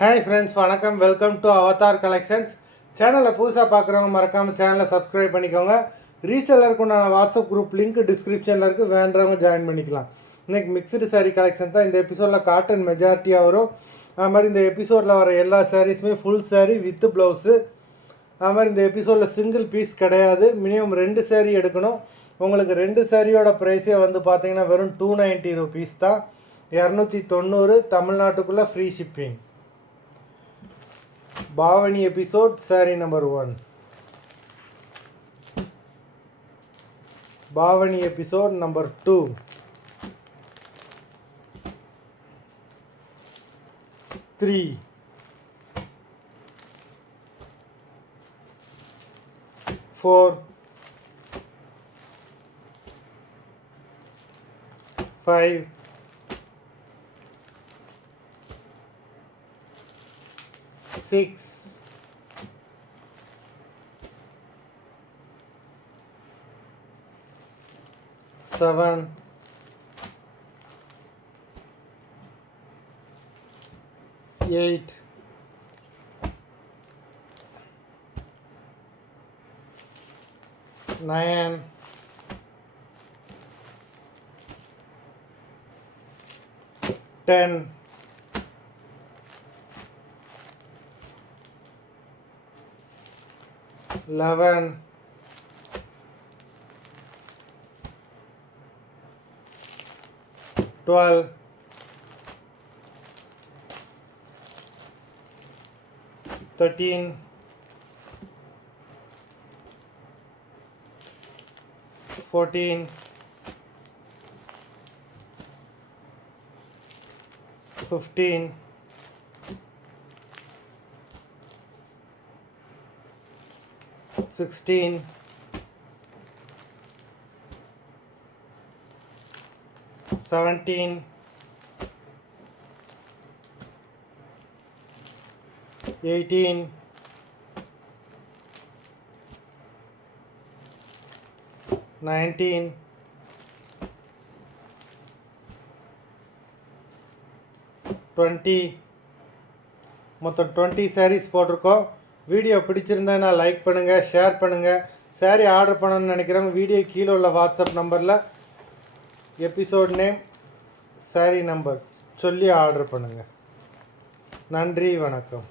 Hi friends, வணக்கம். Welcome to Avatar collections. சேனலை புதுசாக பார்க்குறவங்க மறக்காமல் சேனலை சப்ஸ்கிரைப் பண்ணிக்கோங்க. ரீசெல்லருக்கு உண்டான வாட்ஸ்அப் குரூப் லிங்க் டிஸ்கிரிப்ஷனில் இருக்குது, வேண்டவங்க ஜாயின் பண்ணிக்கலாம். இன்றைக்கி மிக்சடு சாரீ கலெக்ஷன் தான் இந்த எபிசோடில். காட்டன் மெஜாரிட்டியாக வரும். அது மாதிரி இந்த எபிசோடில் வர எல்லா சாரீஸுமே ஃபுல் சாரீ வித் ப்ளவுஸு. அது மாதிரி இந்த எபிசோடில் சிங்கிள் பீஸ் கிடையாது, மினிமம் 2 சாரீ எடுக்கணும். உங்களுக்கு 2 சாரியோட ப்ரைஸே வந்து பார்த்தீங்கன்னா வெறும் 290 ருபீஸ் தான், 290. தமிழ்நாட்டுக்குள்ளே free shipping. Bhavani episode, saree number 1. Bhavani episode number 2. 3. 4. 5. 6. 7. 8. 9. 10. 11. 12. 13. 14. 15. 16. 17. 18. 19. 20. மொத்தம் 20 சாரீஸ் போட்டிருக்கோம். வீடியோ பிடிச்சிருந்தா லைக் பண்ணுங்கள், ஷேர் பண்ணுங்கள். சாரீ ஆர்டர் பண்ணணும்னு நினைக்கிறவங்க வீடியோ கீழே உள்ள வாட்ஸ்அப் நம்பரில் எபிசோட் நேம், சாரீ நம்பர் சொல்லி ஆர்டர் பண்ணுங்கள். நன்றி, வணக்கம்.